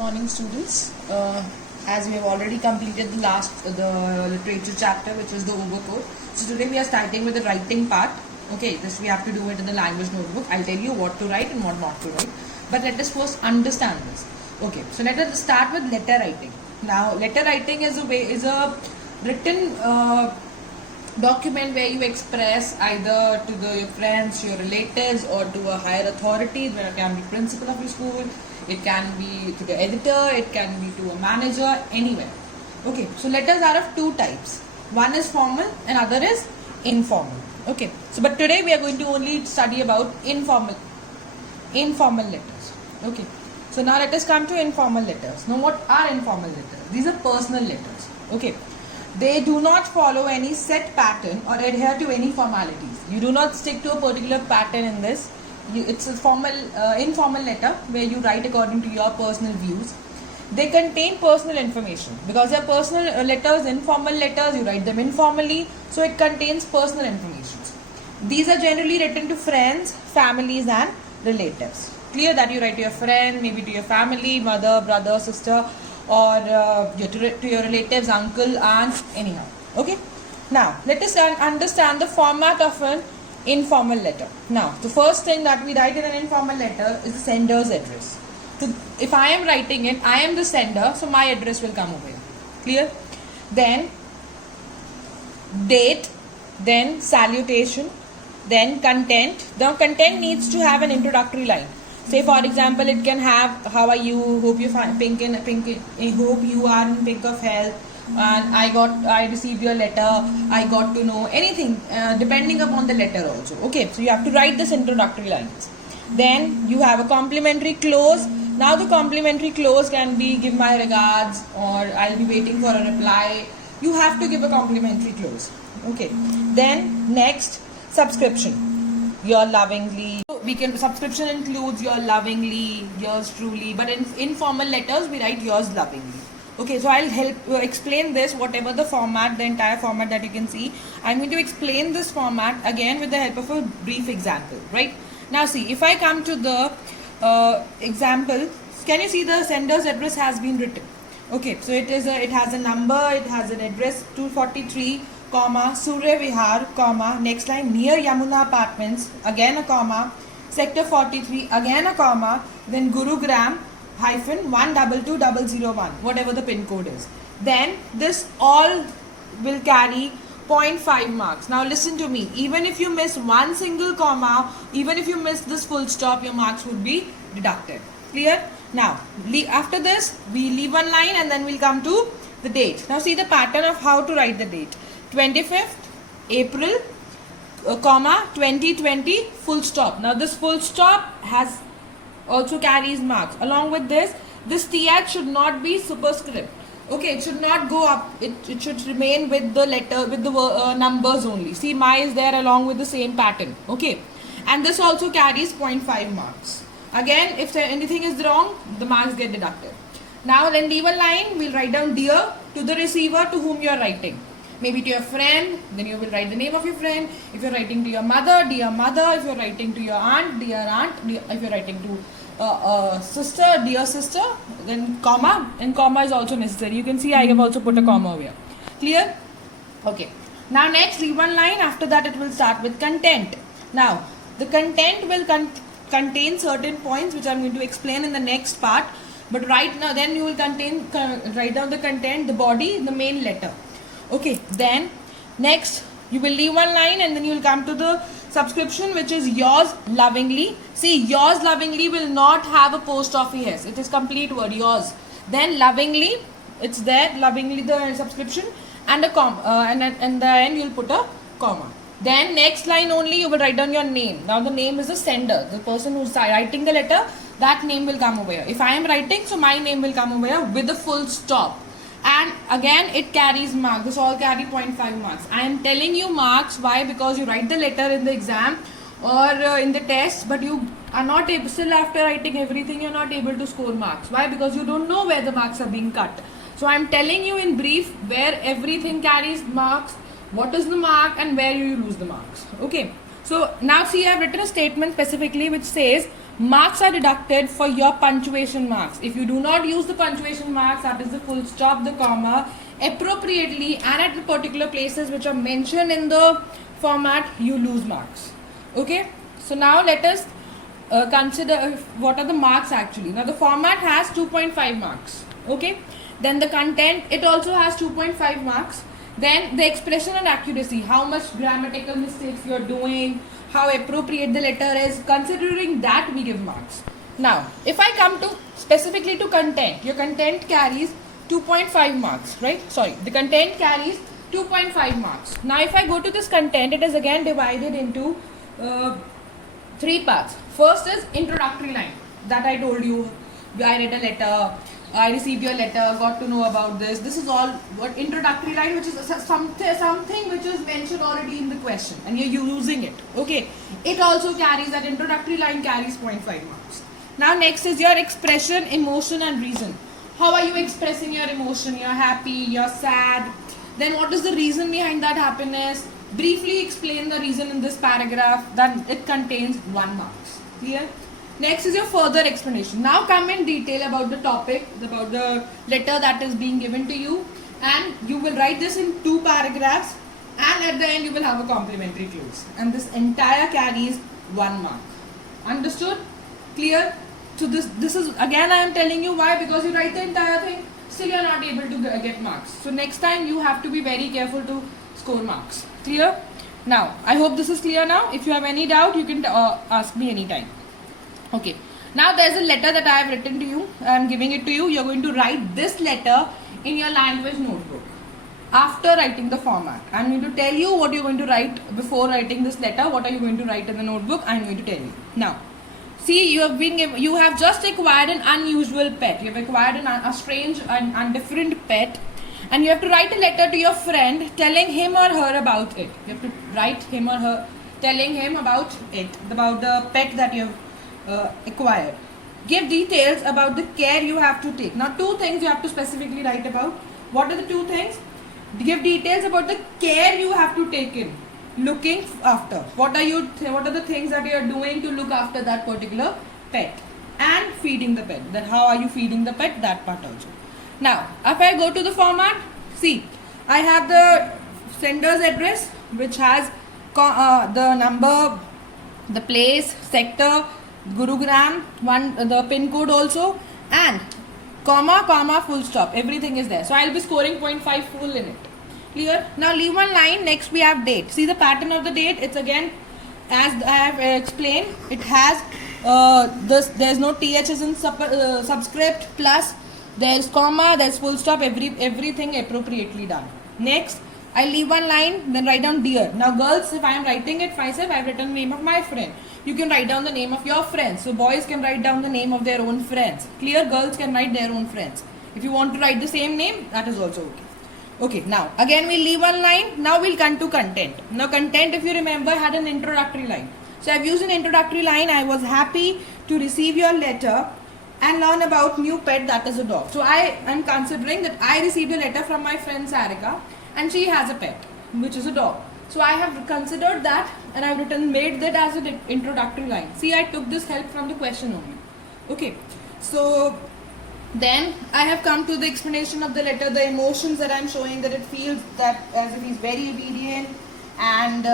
Morning, students. As we have already completed the literature chapter, which is the overcode. So today we are starting with the writing part. Okay, this we have to do it in the language notebook. I'll tell you what to write and what not to write. But let us first understand this. Okay, so let us start with letter writing. Now, letter writing is a written document where you express either to your friends, your relatives, or to a higher authority. There can be principal of your school. It can be to the editor, it can be to a manager, anywhere. Okay, so letters are of two types. One is formal and other is informal. Okay, so but today we are going to only study about informal letters. Okay, so now let us come to informal letters. Now what are informal letters? These are personal letters. Okay, they do not follow any set pattern or adhere to any formalities. You do not stick to a particular pattern in this. It's a informal letter where you write according to your personal views. They contain personal information because they are personal letters, informal letters. You write them informally, so it contains personal information. These are generally written to friends, families, and relatives. Clear that you write to your friend, maybe to your family, mother, brother, sister, or to your relatives, uncle, aunt, anyhow. Okay. Now let us understand the format of an informal letter. Now, the first thing that we write in an informal letter is the sender's address. So, if I am writing it, I am the sender, so my address will come over here. Clear? Then, date, then salutation, then content. The content needs to have an introductory line. Say, for example, it can have, how are you, hope you hope you are in pink of health, and I received your letter, I got to know, anything depending upon the letter also. Okay, so you have to write this introductory lines. Then you have a complimentary close. Now the complimentary close can be give my regards or I'll be waiting for a reply. You have to give a complimentary close. Okay, then next, subscription. Your lovingly. Subscription includes your lovingly, yours truly, but in informal letters we write yours lovingly. Okay, so I'll help explain this, whatever the format, the entire format that you can see. I'm going to explain this format again with the help of a brief example, right? Now see, if I come to the example, can you see the sender's address has been written? Okay, so it has a number, it has an address 243, comma, Surya Vihar, comma, next line, near Yamuna Apartments, again a comma, sector 43, again a comma, then Gurugram, -122001, whatever the pin code is. Then this all will carry 0.5 marks. Now listen to me, even if you miss one single comma, even if you miss this full stop, your marks would be deducted. Clear? Now after this we leave one line and then we'll come to the date. Now see the pattern of how to write the date. 25th April, comma, 2020, full stop. Now this full stop also carries marks. Along with this th should not be superscript. Okay, it should not go up. It should remain with the letter, with the numbers only. See, my is there along with the same pattern. Okay, and this also carries 0.5 marks. Again, if anything is wrong, the marks get deducted. Now then leave a line. We'll write down dear to the receiver to whom you are writing. Maybe to your friend, then you will write the name of your friend. If you're writing to your mother, dear mother. If you're writing to your aunt, dear aunt. If you're writing to sister, dear sister, then comma, and comma is also necessary. You can see I have also put a comma over here. Clear? Okay. Now next, leave one line. After that it will start with content. Now the content will contain certain points which I'm going to explain in the next part. But right now then you will write down the content, the body, the main letter. Okay, then next you will leave one line and then you will come to the subscription, which is yours lovingly. See, yours lovingly will not have a post office. It is complete word, yours. Then lovingly, it's there, lovingly the subscription, and a comma, and at the end you will put a comma. Then next line only you will write down your name. Now the name is the sender, the person who's writing the letter, that name will come over here. If I am writing, so my name will come over here with a full stop. And again it carries marks. This all carry 0.5 marks. I am telling you marks. Why? Because you write the letter in the exam or in the test, but you are not able, still after writing everything, you're not able to score marks. Why? Because you don't know where the marks are being cut. So I'm telling you in brief where everything carries marks, what is the mark, and where you lose the marks. Okay. So now see, I have written a statement specifically which says marks are deducted for your punctuation marks. If you do not use the punctuation marks, that is the full stop, the comma, appropriately and at the particular places which are mentioned in the format, you lose marks. Okay, so now let us consider what are the marks actually. Now the format has 2.5 marks. Okay, then the content, it also has 2.5 marks. Then the expression and accuracy, how much grammatical mistakes you are doing, how appropriate the letter is, considering that we give marks. Now if I come to specifically to content, your content carries 2.5 marks, right? Sorry, the content carries 2.5 marks. Now if I go to this content, it is again divided into 3 parts. First is introductory line, that I told you, I read a letter, I received your letter, got to know about this. This is all what introductory line, which is something which is mentioned already in the question and you're using it. Okay, it also carries, that introductory line carries 0.5 marks. Now next is your expression, emotion and reason. How are you expressing your emotion? You're happy, you're sad. Then what is the reason behind that happiness? Briefly explain the reason in this paragraph. Then it contains 1 mark. Clear? Next is your further explanation. Now come in detail about the topic, about the letter that is being given to you, and you will write this in 2 paragraphs, and at the end you will have a complimentary close, and this entire carries 1 mark. Understood? Clear? So this is again, I am telling you why, because you write the entire thing, still you are not able to get marks. So next time you have to be very careful to score marks. Clear? Now I hope this is clear now. If you have any doubt, you can ask me anytime. Okay, now there's a letter that I have written to you. I am giving it to you. You're going to write this letter in your language notebook after writing the format. I'm going to tell you what you're going to write before writing this letter. What are you going to write in the notebook? I'm going to tell you. Now, see, you have just acquired an unusual pet. You have acquired a strange and different pet, and you have to write a letter to your friend telling him or her about it. You have to write him or her telling him about it, about the pet that you have acquired. Give details about the care you have to take. Now 2 things you have to specifically write about. What are the 2 things? Give details about the care you have to take in looking after. What are the things that you are doing to look after that particular pet, and feeding the pet. That how are you feeding the pet, that part also. Now if I go to the format, see, I have the sender's address, which has the number, the place, sector, Gurugram, the pin code also, and comma, full stop. Everything is there. So I'll be scoring 0.5 full in it. Clear? Now leave 1 line. Next we have date. See the pattern of the date. It's again, as I have explained, it has there's no THs in subscript, plus there's comma, there's full stop, everything appropriately done. Next, I leave 1 line, then write down dear. Now girls, if I am writing it myself, I have written the name of my friend. You can write down the name of your friends. So boys can write down the name of their own friends. Clear? Girls can write their own friends. If you want to write the same name, that is also okay. Okay, now again we leave 1 line. Now we'll come to content. Now content, if you remember, had an introductory line. So I've used an introductory line. I was happy to receive your letter and learn about new pet, that is a dog. So I am considering that I received a letter from my friend Sarika, and she has a pet, which is a dog. So I have considered that, and I've made that as an introductory line. See, I took this help from the question only. Okay, so then I have come to the explanation of the letter, the emotions that I'm showing, that it feels that as if he's very obedient, and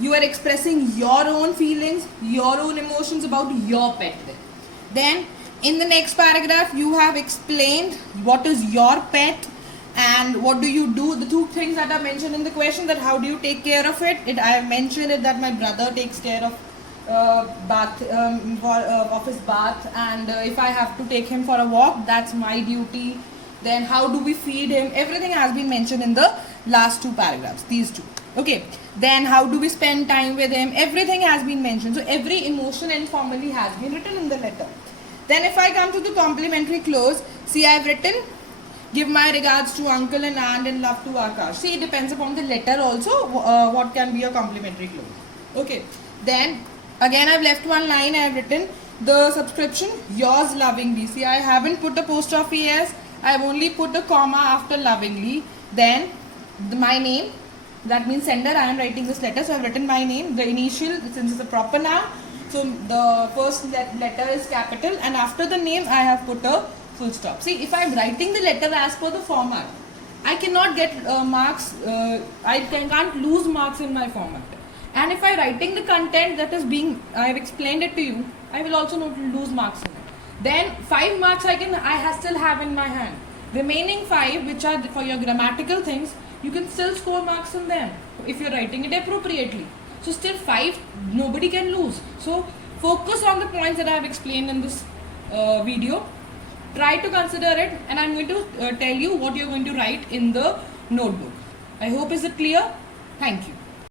you are expressing your own feelings, your own emotions about your pet there. Then in the next paragraph, you have explained what is your pet and what do you do. The 2 things that are mentioned in the question, that how do you take care of it. I have mentioned it that my brother takes care of of his bath, and if I have to take him for a walk, that's my duty. Then how do we feed him, everything has been mentioned in the last 2 paragraphs, these 2. Okay, then how do we spend time with him, everything has been mentioned. So every emotion informally has been written in the letter. Then if I come to the complimentary close, see, I have written, give my regards to uncle and aunt and love to Akash. See, it depends upon the letter also what can be a complimentary close. Okay, then again I've left 1 line. I have written the subscription, yours lovingly. See, I haven't put a post office, I have only put a comma after lovingly. Then my name, that means sender, I am writing this letter, so I have written my name, the initial, since it's a proper noun, So the first letter is capital, and after the name I have put a full stop. See, if I am writing the letter as per the format, I cannot get marks, I can't lose marks in my format. And if I writing the content that is being, I have explained it to you, I will also not lose marks in it. Then 5 marks I still have in my hand. Remaining 5, which are for your grammatical things, you can still score marks in them if you're writing it appropriately. So still 5, nobody can lose. So focus on the points that I have explained in this video. Try to consider it, and I'm going to tell you what you're going to write in the notebook. I hope is it clear? Thank you.